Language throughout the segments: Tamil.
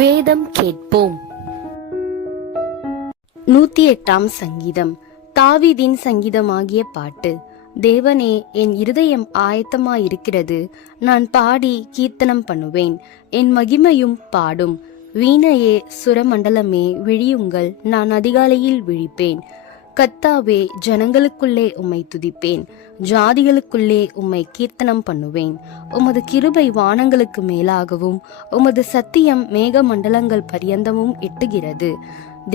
வேதம் கேட்போம். 108ஆம் சங்கீதம். தாவீதின் சங்கீதமாகிய பாட்டு. தேவனே, என் இருதயம் ஆயத்தமாயிருக்கிறது, நான் பாடி கீர்த்தனம் பண்ணுவேன். என் மகிமையும் பாடும். வீணையே, சுரமண்டலமே, விழியுங்கள், நான் அதிகாலையில் விழிப்பேன். கர்த்தாவே, ஜனங்களுக்குள்ளே உம்மை துதிப்பேன், ஜாதிகளுக்குள்ளே உம்மை கீர்த்தனம் பண்ணுவேன். உமது கிருபை வானங்களுக்கு மேலாகவும் உமது சத்தியம் மேக மண்டலங்கள் பரியந்தமும் எட்டுகிறது.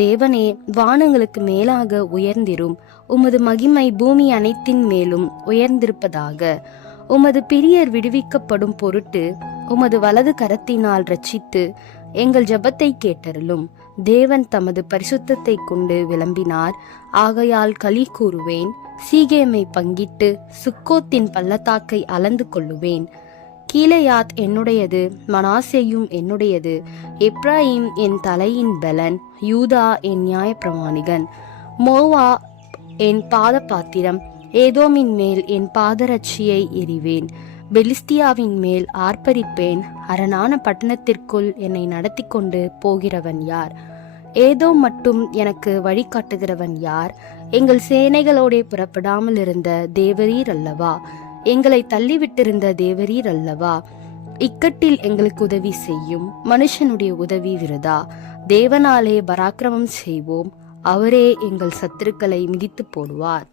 தேவனே, வானங்களுக்கு மேலாக உயர்ந்திரும், உமது மகிமை பூமி அனைத்தின் மேலும் உயர்ந்திருப்பதாக. உமது பிரியர் விடுவிக்கப்படும் பொருட்டு உமது வலது கரத்தினால் ரட்சித்து எங்கள் ஜெபத்தை கேட்டருளும். தேவன் தமது பரிசுத்தத்தை கொண்டு விளம்பினார், ஆகையால் களி கூறுவேன். சீகேமை பங்கிட்டு சுக்கோத்தின் பள்ளத்தாக்கை அளந்து கொள்ளுவேன். கீலேயாத் என்னுடையது, மனாசேயும் என்னுடையது. எப்ராயிம் என் தலையின் பலன், யூதா என் நியாயப்பிரமாணிகன். மோவா என் பாத பாத்திரம், ஏதோமின் மேல் என் பாதரட்சியை எறிவேன். பெலிஸ்தியாவின் மேல் ஆர்ப்பரிப்பேன். அரணான பட்டணத்திற்குள் என்னை நடத்தி கொண்டு போகிறவன் யார்? ஏதோ மட்டும் எனக்கு வழிகாட்டுகிறவன் யார்? எங்கள் சேனைகளோடே புறப்படாமல் இருந்த தேவரீர் அல்லவா? எங்களை தள்ளிவிட்டிருந்த தேவரீர் அல்லவா? இக்கட்டில் எங்களுக்கு உதவி செய்யும். மனுஷனுடைய உதவி விருதா. தேவனாலே பராக்கிரமம் செய்வோம், அவரே எங்கள் சத்துருக்களை மிதித்து போடுவார்.